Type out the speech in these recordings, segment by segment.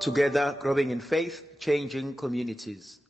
Together, growing in faith, changing communities.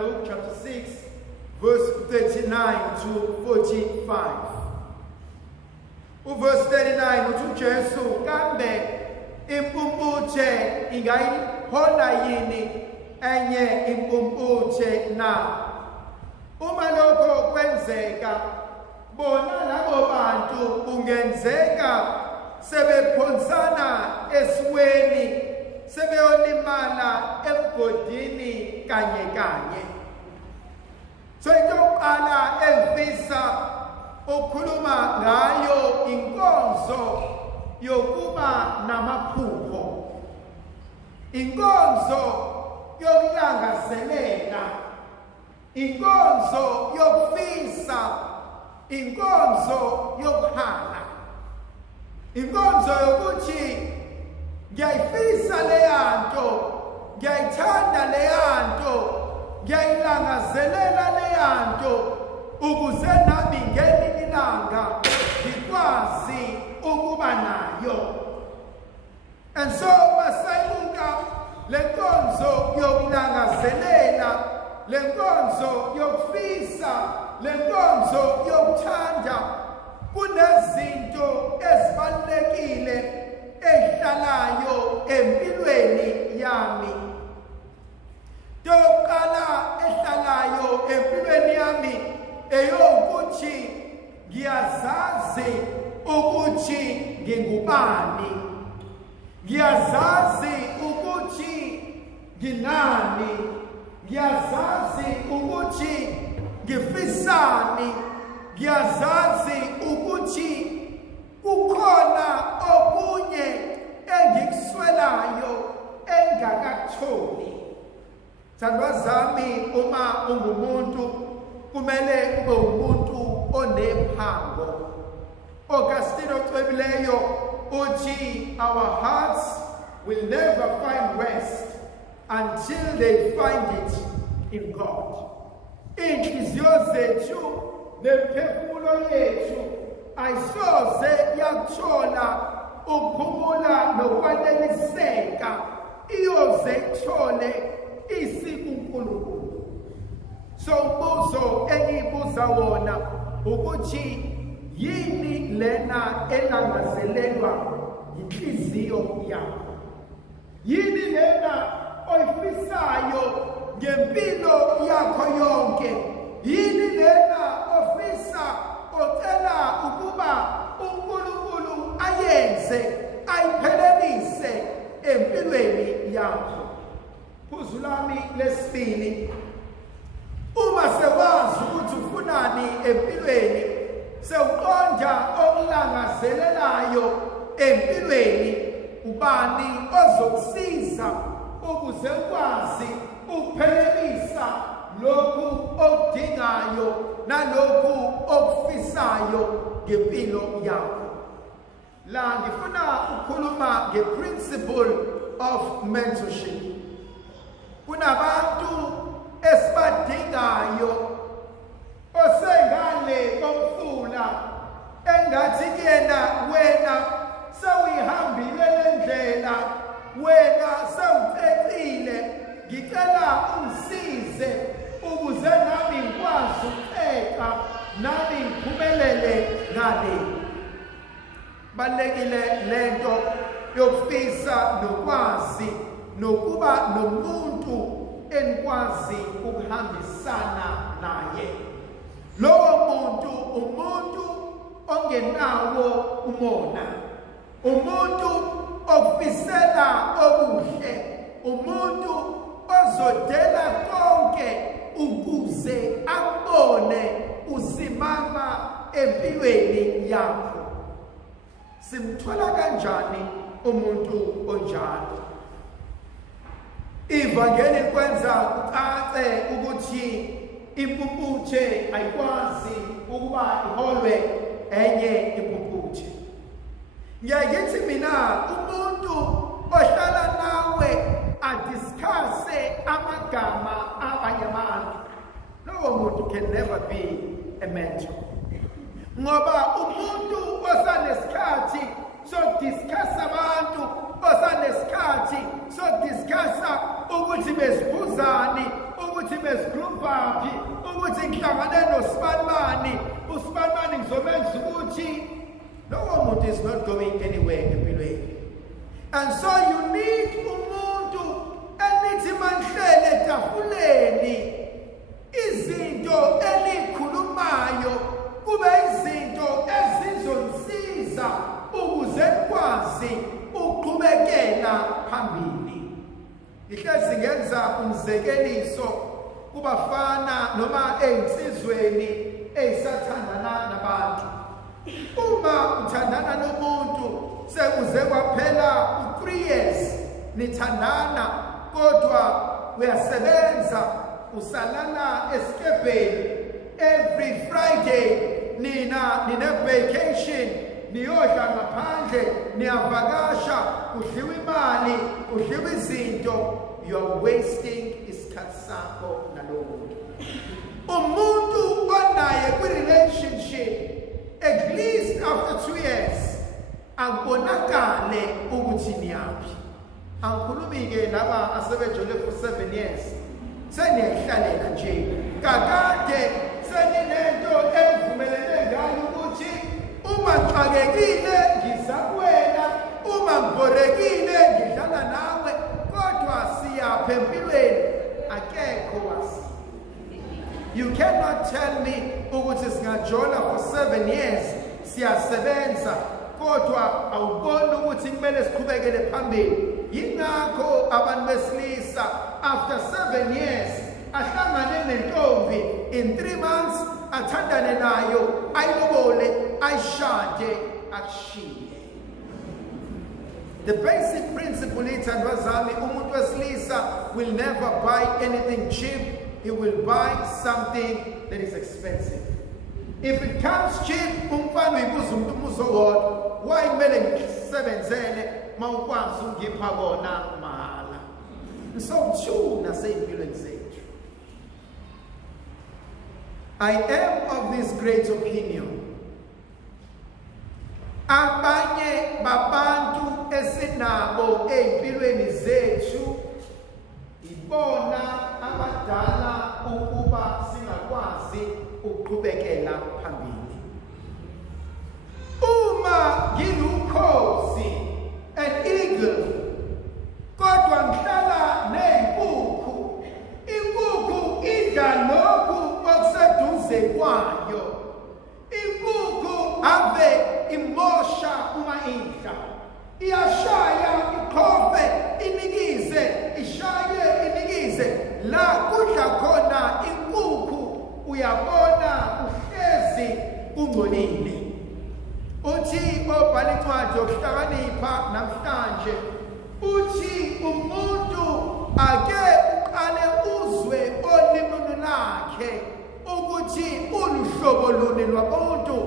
Luke chapter 6, verse 39 to 45. Verse 39 uthi Jesu kambe impumputhe ingayihola yini enye impumputhe na? Uma lokho kwenzeka bona labo bantu kungenzeka sebephonsana esweni sebeyolimala emgodini kanye kanye. So into yokuqala engifisa ukukhuluma ngayo inkonzo yokuba namaphupho, inkonzo yokulangazelela, inkonzo yokufisa, inkonzo yokukhala, inkonzo yokuthi ngiyayifisa leyanto, ngiyayithanda leyanto, ngiyayilangazelela leyanto ukuze nami ngelinye ilanga ngikwazi ukuba nayo. And so masayibuka lenkonzo yokulangazelela, lenkonzo yokufisa, lenkonzo yokuthanda, kunezinto ezibalulekile ezihlalayo empilweni yami. eyokuthi ngiyazazi ukuthi ngingubani, ngiyazazi ukuthi nginani, ngiyazazi ukuthi ngifisani, ngiyazazi ukuthi kukhona okunye engikuswelayo engakakutholi. Thandwa zami, uma ungumuntu kumele ube umuntu onephango. Augustine ocebileyo uthi our hearts will never find rest until they find it in God. Inhliziyo zethu nemphefumulo yethu ayisoze yakuthola ukuphumula nokwaneliseka iyoze ithole isikuNkulunkulu. So umbuzo engibuza wona ukuthi yini lena elangazelelwa inhliziyo yakho? Yini lena oyifisayo ngempilo yakho yonke? Yini lena ofisa ocela ukuba uNkulunkulu ayenze ayiphelelise empilweni yakho? Phuzu lami lesibili, uma sewazi ukuthi ufunani empilweni, sewuqonda okulangazelelayo empilweni, ubani ozokusiza ukuze ukwazi ukuphelelisa lokhu okudingayo nalokhu okufisayo ngempilo yakho? La ngifuna ukukhuluma ngeprinciple of mentorship. Kunabantu esibadingayo osengale komfula engathi kuyena wena sewuyihambile lendlela, wena sewucecile, ngicela ungisize ukuze nami ngikwazi ukuceka, nami ngiphumelele ngale. Balekile lento yokufisa nokwazi nokuba nomuntu enikwazi ukuhambisana naye. Lowo muntu umuntu ongenawo umona, umuntu okufisela okuhle, umuntu ozodela konke ukuze abone usimama empilweni yakho. Simthola kanjani umuntu onjalo? Ivangeli kwenza kucace ukuthi impumputhe ayikwazi ukuba iholwe enye impumputhe. Ngiyayithi mina umuntu ohlala nawe adiscusse amagama abanye abantu, lowo muntu can never be a mentor. Ngoba umuntu osanesikhathi sokudiscussa abantu, osanesikhathi sokudiscussa ukuthi besiphuzani, ukuthi besigrupaphi, ukuthi ngihlangane nosibanibani, usibanibani ngizomenza ukuthi, lowo muntu is not going anywhere empilweni. And so you need umuntu enithi manhlele etafuleni izinto elikhulumayo kube izinto ezizonisiza ukuze kwazi uqhubekela phambili. Ihlezi ngenza umzekeliso kubafana noma einsizweni ezisathandana nabantu. Uma uthandana nomuntu sekuze kwaphela u3 years nithandana, kodwa uyasebenza usalala esikebheni every Friday, nine vacation, niyodla ngaphandle, niyavakasha, kudliwa imali, kudliwa izinto, you are wasting isikhathi sakho nalowo muntu. Umuntu onaye kwi-relationship at least after 2 years angibonakale ukuthi niyaphi. Angikhulumi-ke laba asebejole for 7 years, seniyayihlalela nje kakade seninento evumelene ngayo ukuthi uma ngixakekile ngizakwela, uma ngibhorekile ngidlala nawe, kodwa siyapha empilweni akekho wasi. You cannot tell me ukuthi singajola for 7 years siyasebenza kodwa awuboni ukuthi kumele siqhubekele phambili. Yingakho abantu besilisa after 7 years ahlangane nentombi in 3 months athandane nayo ayilobole ayishade akushiye. The basic principle ithandwa zami, umuntu wesilisa will never buy anything cheap. He will buy something that is expensive. If it comes cheap, umfana uyibuza umuntu umuzo wodwa, why kumele ngisebenzele mawukwazi ungipha kona mahala. So mthuna sey'mpilweni zethu. I am of this great opinion. Abanye babantu esinabo ey'mpilweni zethu ibona abadala ukuba singakwazi ukuqhubekela phambili. Uma ngilukhozi, an eagle, kodwa ngihlala ney'nkukhu, inkukhu idla lokhu okuseduze kwayo. Inkukhu ave imosha uma idla, iyashaya iqhofe inikize, ishaye inikize, la kudla khona inkukhu uyabona uhlezi kungcolile. Uthi obhala incwadi yokuhlakanipha namhlanje uthi umuntu ake uqale uzwe olimini lakhe ukuthi uluhlobo luni lwabantu,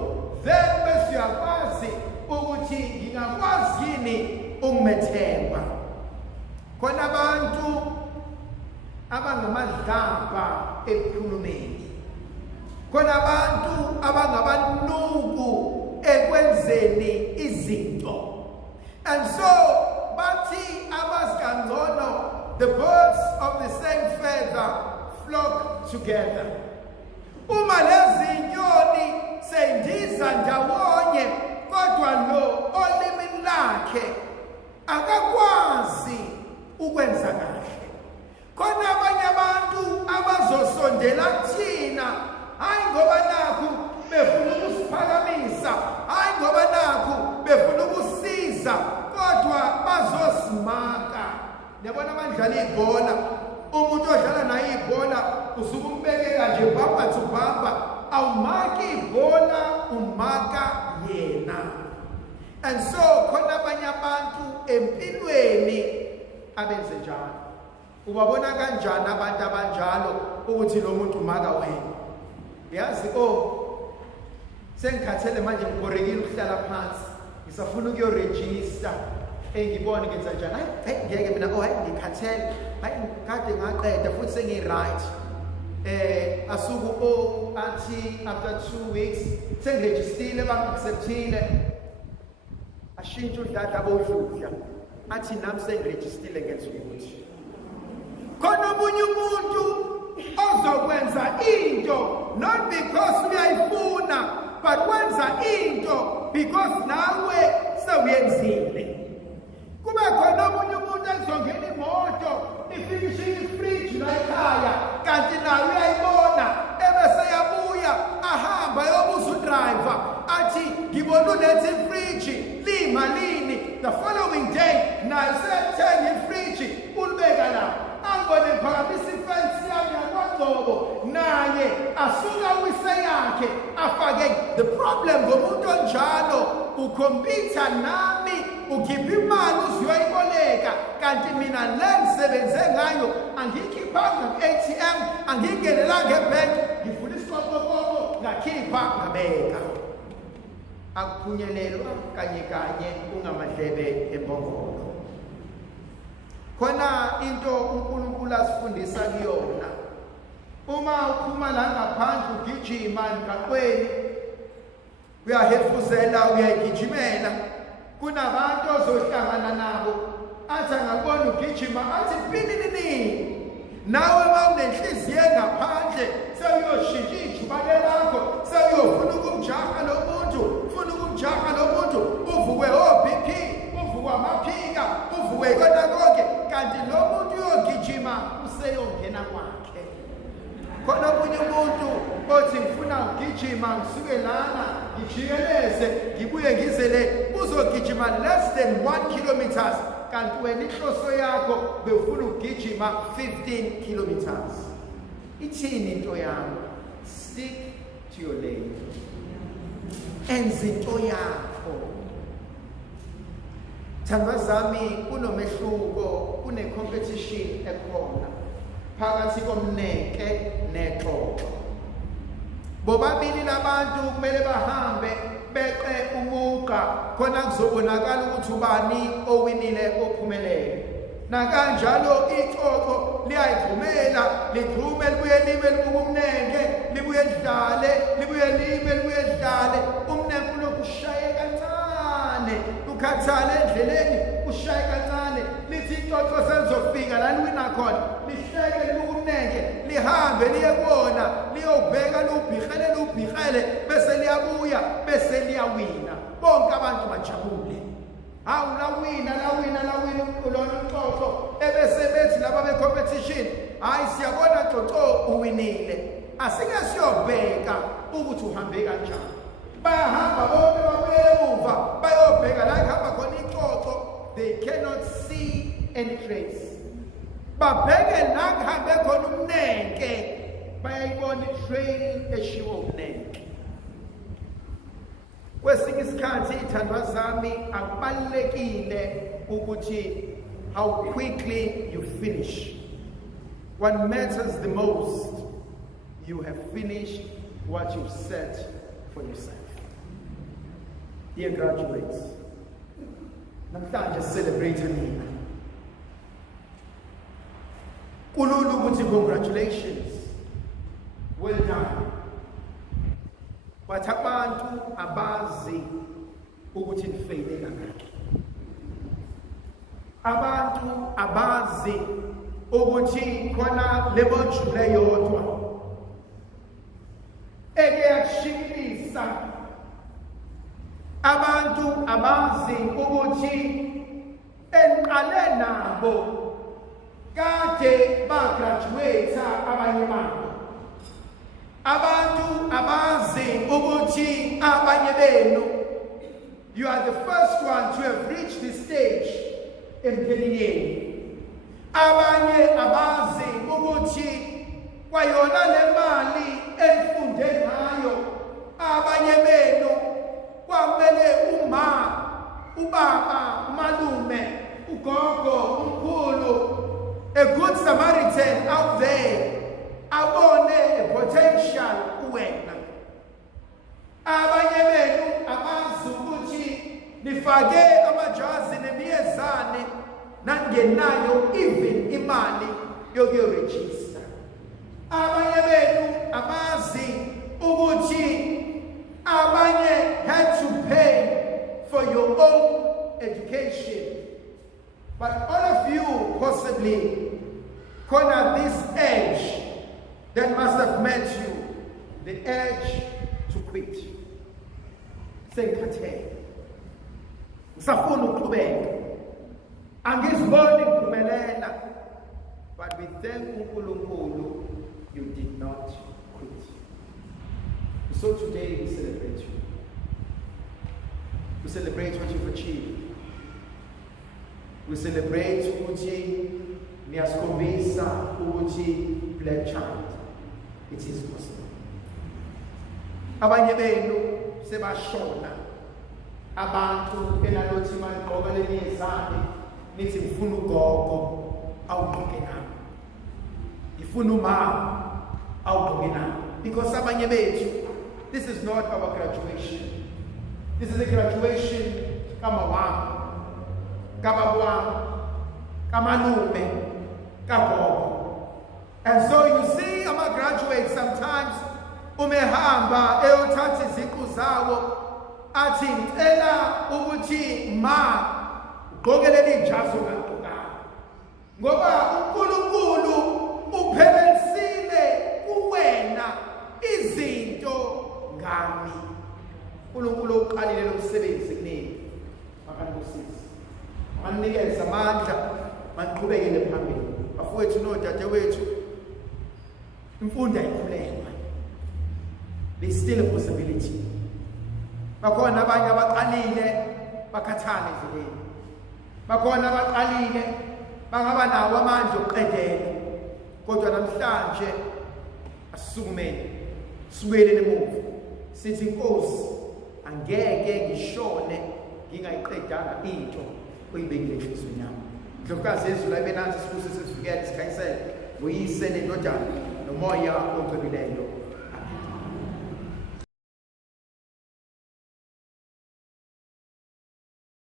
then bese uyakwazi ukuthi ngingakwazi yini ukumethemba. Khona abantu abangamadlamba ekukhulumeni, khona abantu abangabanuku ekwenzeni izinto. And so bathi abazikangcono, the birds of the same feather flock together. Uma lezi nyoni sendiza ndawonye kodwa lo olimini lakhe akakwazi ukwenza kahle. Khona abanye abantu abazosondela kuthina, hayi ngoba nakhu befuna ukusiphakamisa, hayi ngoba nakhu befuna ukusiza, kodwa bazosimaka. Yabona abadlala ibhola, umuntu odlala naye ibhola usuke umbekeka nje bamba to bamba, awumaki ibhola umaka yena. And so khona abanye abantu empilweni abenze njalo. Ubabona kanjani abantu abanjalo ukuthi lo muntu umaka wena? Yazi sengikhathele manje ngikorekile ukuhlala phansi, ngisafuna ukuyoregister engibone ngenza njani. Hayi ngeke mina hayi ngikhathele, hayi kade ngaqeda futhi sengi-right. Asuku athi after 2 weeks sengirejistile bangi-acceptile, ashintshe udladla bodludla athi nami sengirejistile ngenza ukuthi. Khona omunye umuntu ozokwenza into not because uyayifuna, but wenza into because nawe sewuyenzile. Kube khona omunye umuntu ezongena imoto ifikishe ifridge la ekhaya kanti nawe uyayibona, ebese yabuya ahamba yobuza udriver athi ngibona ulethe ifridge limalini. The following day naye sethenga ifridge ulibeka la, angibone ngiphakamisa ifensi yami yakwaNgcobo naye asuka wise yakhe afake. The problem ngomuntu onjalo ukhompyutha nami ukhipha imali uziyoyiboleka kanti mina le ngisebenze ngayo angikhiphanga ku-ATM, angingenelanga ebank, ngivula isiqoqoqoqo ngakhipha ngabeka. Akuphunyelelwa kanye kanye ungamadlebe embongolo. Khona into uNkulunkulu asifundisa kuyona, uma uphuma la ngaphandle ugijima emgaqweni uyahefuzela uyayigijimela, kunabantu ozohlangana nabo athi angakubona ugijima athi pinini, nawe uma unenhliziyo engaphandle sewuyoshintsha ijubane lakho, sewuyofuna ukumjaha lo muntu, ufuna ukumjaha lo muntu, uvukwe o-BP, uvukwe amaphika, uvukwe kona konke, kanti lo muntu uyogijima useyongena kwakhe. Khona omunye umuntu othi ngifuna ukugijima ngisuke lana ngijikeleze ngibuye ngizele uzogijima less than 1 kilometers kanti wena inhloso yakho bewufuna ukugijima 15 kilometers. Ithini into yami? Stick to your lane. Enza into yakho. Thandwa zami kunomehluko competition ekhona phakathi komneke neXhoxho. Bobabili labantu kumele bahambe beqe umuqa khona kuzobonakala ukuthi ubani owinile ophumelele. Nakanjalo iXhoxho liyayivumela ligqume libuye lime libukumneke libuye lidlale libuye lime libuye lidlale umneke ulokushaye kancane ukhathale endleleni ushaye kancane lithi iXhoxho selizofika la liwina khona lihleke libukumneke lihambe liye kubona liyobheka lubhiqele bese liyabuya bese liyawina bonke abantu bajabule. Hawu lawina ulona uXhoxho ebese bethi laba be-competition hayi siyabona Xoxo uwinile asike siyobheka ukuthi uhambe kanjani. Bayahamba bonke babuye emuva bayobheka la kuhamba khona iXhoxho. They cannot see any trace. Babheke la kuhambe khona umneke bayayibona itrail eshiwo umneke. Kwesinye isikhathi ithandwa zami akubalekile ukuthi how quickly you finish. What matters the most, you have finished what you've set for yourself. Dear graduates, namhlanje celebrate nina. Kulula ukuthi congratulations, well done. But abantu abazi ukuthi nifeyile kangaki. Abantu abazi ukuthi khona le module yodwa ekuyashikilisa. Abantu abazi ukuthi enqale nabo kade bagraduate abanye babo. Abantu abazi ukuthi abanye benu you are the first one to have reached this stage empilweni. Abanye abazi ukuthi kwayona le mali enifunde ngayo abanye benu kwamele ubaba, umalume, ugogo, umkhulu, a good Samaritan out there abone a potential kuwena. Abanye benu abazi ukuthi nifake amajazi nemiyezane nangenayo even imali yokuregister. Abanye benu abazi ukuthi abanye had to pay for your own education. But all of you possibly come at this age that must have met you, the urge to quit. Sengikhathele. Ngisafuna ukuqhubeka. Angiziboni ngiphumelela. But we thank uNkulunkulu you did not quit. So today we celebrate you. We celebrate what you've achieved. We celebrate ukuthi niyasikhombisa ukuthi black child, it is possible. Abanye benu sebashona. Abantu enalothi magqoka lemiyezane nithi ngifuna ugogo awugqoke nami. Ngifuna umama awugqoke nami. Because abanye bethu, this is not our graduation. This is a graduation kama wami, kama wami, kama lume, kagogo. And so you see our graduates sometimes umehamba eyothatha iziqu zawo athi ngicela ukuthi ma ugqoke leli jazi ongagqokanga. Ngoba uNkulunkulu uphelelise kuwena izinto ngami. uNkulunkulu uqalile lo msebenzi kunini. Makanibusise. Maninikeze amandla, maniqhubekele phambili. Bafowethu nodadewethu, imfundo ayikhulelwa. there's still a possibility. Bakhona abanye abaqalile bakhathale endleleni. Bakhona abaqalile bangaba nawo amandla okuqedela. Kodwa namhlanje asukumeni. Sukele emuva. Sithi Nkosi angeke ngishone ngingayiqedanga into oyibekile enhlizweni yami. Ndlovukazi yezulu ayibenansi sibusiso sivikele sikhanyisele. Uyise nendodana nomoya ogcibileyo.